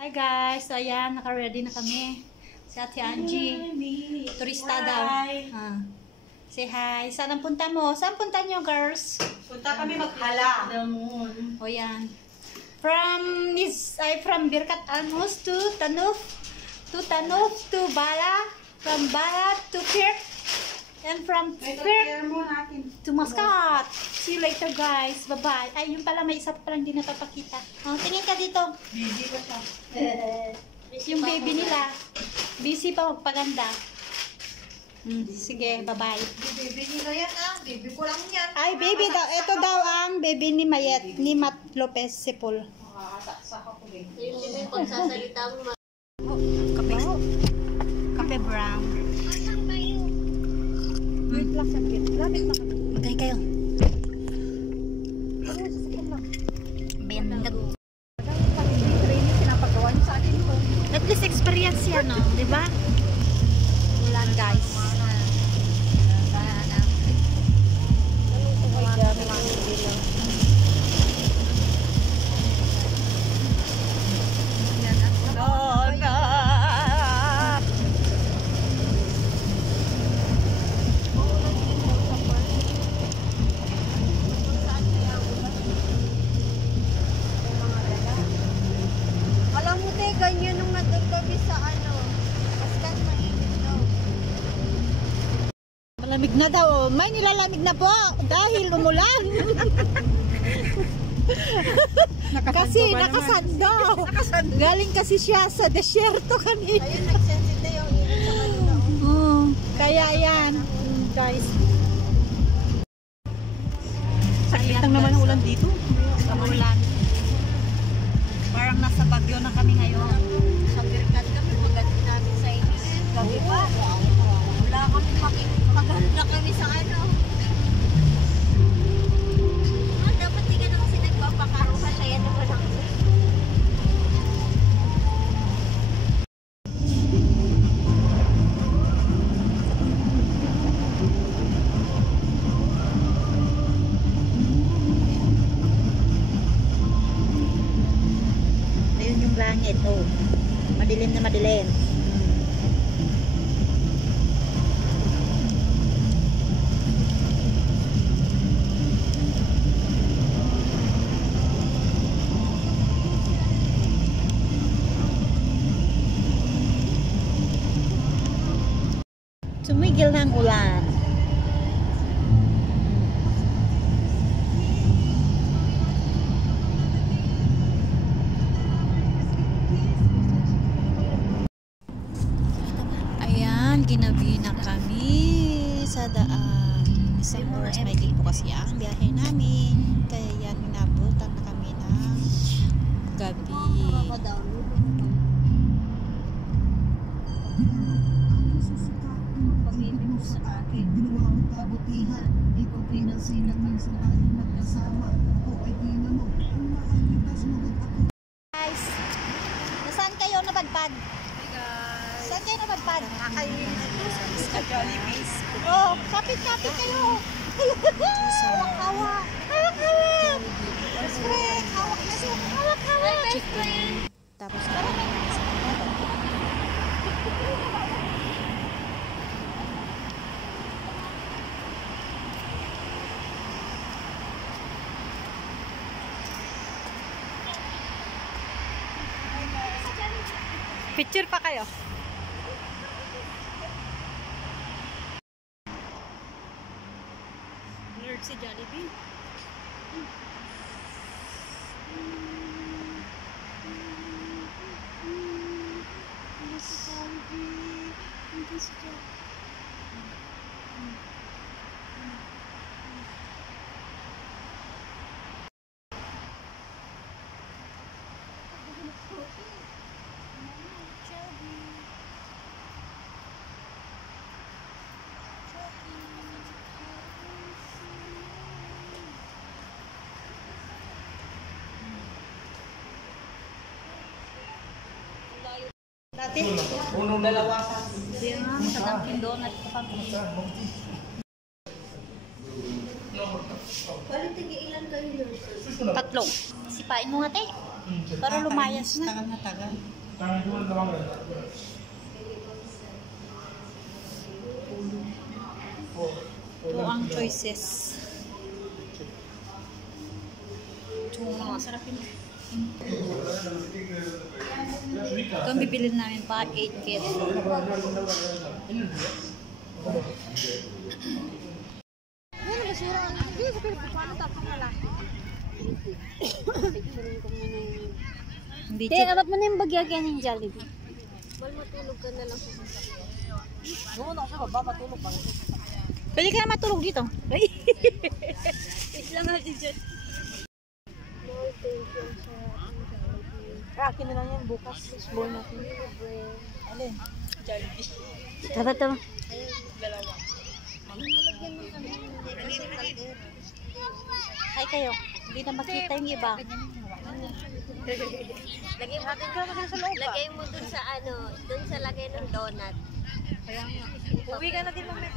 Hi guys, so ayan, naka-ready na kami. Si Ate Angie, turista daw. Say hi. Saan ang punta mo? Saan punta nyo, girls? Punta kami maghala. O yan. From Birkat Almus to Tanuf, to Bala, from Bala to Pirk, and from Pirk to Muscat. See you later guys. Bye-bye. Ay, yung pala may isa pa lang din napapakita. Oh, tingin ka dito. Busy pa siya. Yung baby nila. Busy pa magpaganda. Sige, bye-bye. Baby nila yan ah. Baby ko lang yan. Ay, baby daw. Ito daw ang baby ni Mayet, ni Matt Lopez Sipol. Makakasaksak ako eh. Yung pagsasalita mo. Kape. Kape brown. Wait lang sakit. Lapit na kami. Magay kayo. Bendag. Training pinapagawa niyo sa akin ko. At least experience yan, no? Diba? Ulan, guys. Ganyan nung nagagabi sa ano, baskat mainit daw. Malamig na daw. May nilalamig na po dahil umulan. Kasi nakasando. Galing kasi siya sa desyerto kanina. Ayun, nagsensit na yung init sa kanila. Kaya yan, guys. Sakit lang naman ang ulan dito. Ulan. Parang nasa Bagyo na kami ngayon. Sa Birkat kami, magaling namin sa init. Gabi pa. Wala kami maganda kami sa ano. Dapat di ka na kasi nagpapakaruhan. Kaya naman ako. Langit, oh. Madilim na madilim. Tumigil ng ulan. Ginabi na kami sa daan. Isang oras may po kasi ang biyahe namin. Kaya yan, minabutan na kami ng gabi. Pamilin mo sa akin, ginawa ang kabutihan. Ikaw pinansinan mo sa akin magkasama. Ako ay tingnan mo. Ang makalitas mo ako. Guys, nasaan kayo nabadpad? Saan kayo nabadpad? Sa Jollibee. Oh, kapit-kapit kayo. Hawak-hawak. Hawak-hawak. Best friend. Hawak na siya. Hawak-hawak. Best friend. Tapos picture pa kayo. Nerd si Jollibee. Dati? Unong dalawa sa Hindi nga, sa Dunkin Donut pa kami. Balik, ilan kayo nurses? 3. Sipain mo nga, te. Para lumayas na. Tagal na tagal. Ito ang choices. Ito masarap yun. Ito ang bibilin namin pa 8 kit. Hindi Kaya apat mo na yung bagyagyan ng Jollibee. Mal matulog ka na lang sa sasakyan. Doon ako sa baba, matulog ba? Pwede ka na matulog dito. Ay! Wait lang natin dyan. More thank you sa Akin na lang yan bukas. Bowl natin. Alin? Jollibee. Tara, tara. Dalawa. nalagyan mo kami kasi kalder. Ay kayo. Hindi na makita yung iba. Lagay mo lagay mo dun sa ano, dun sa lagay ng donut. Uwi ka na din mamaya.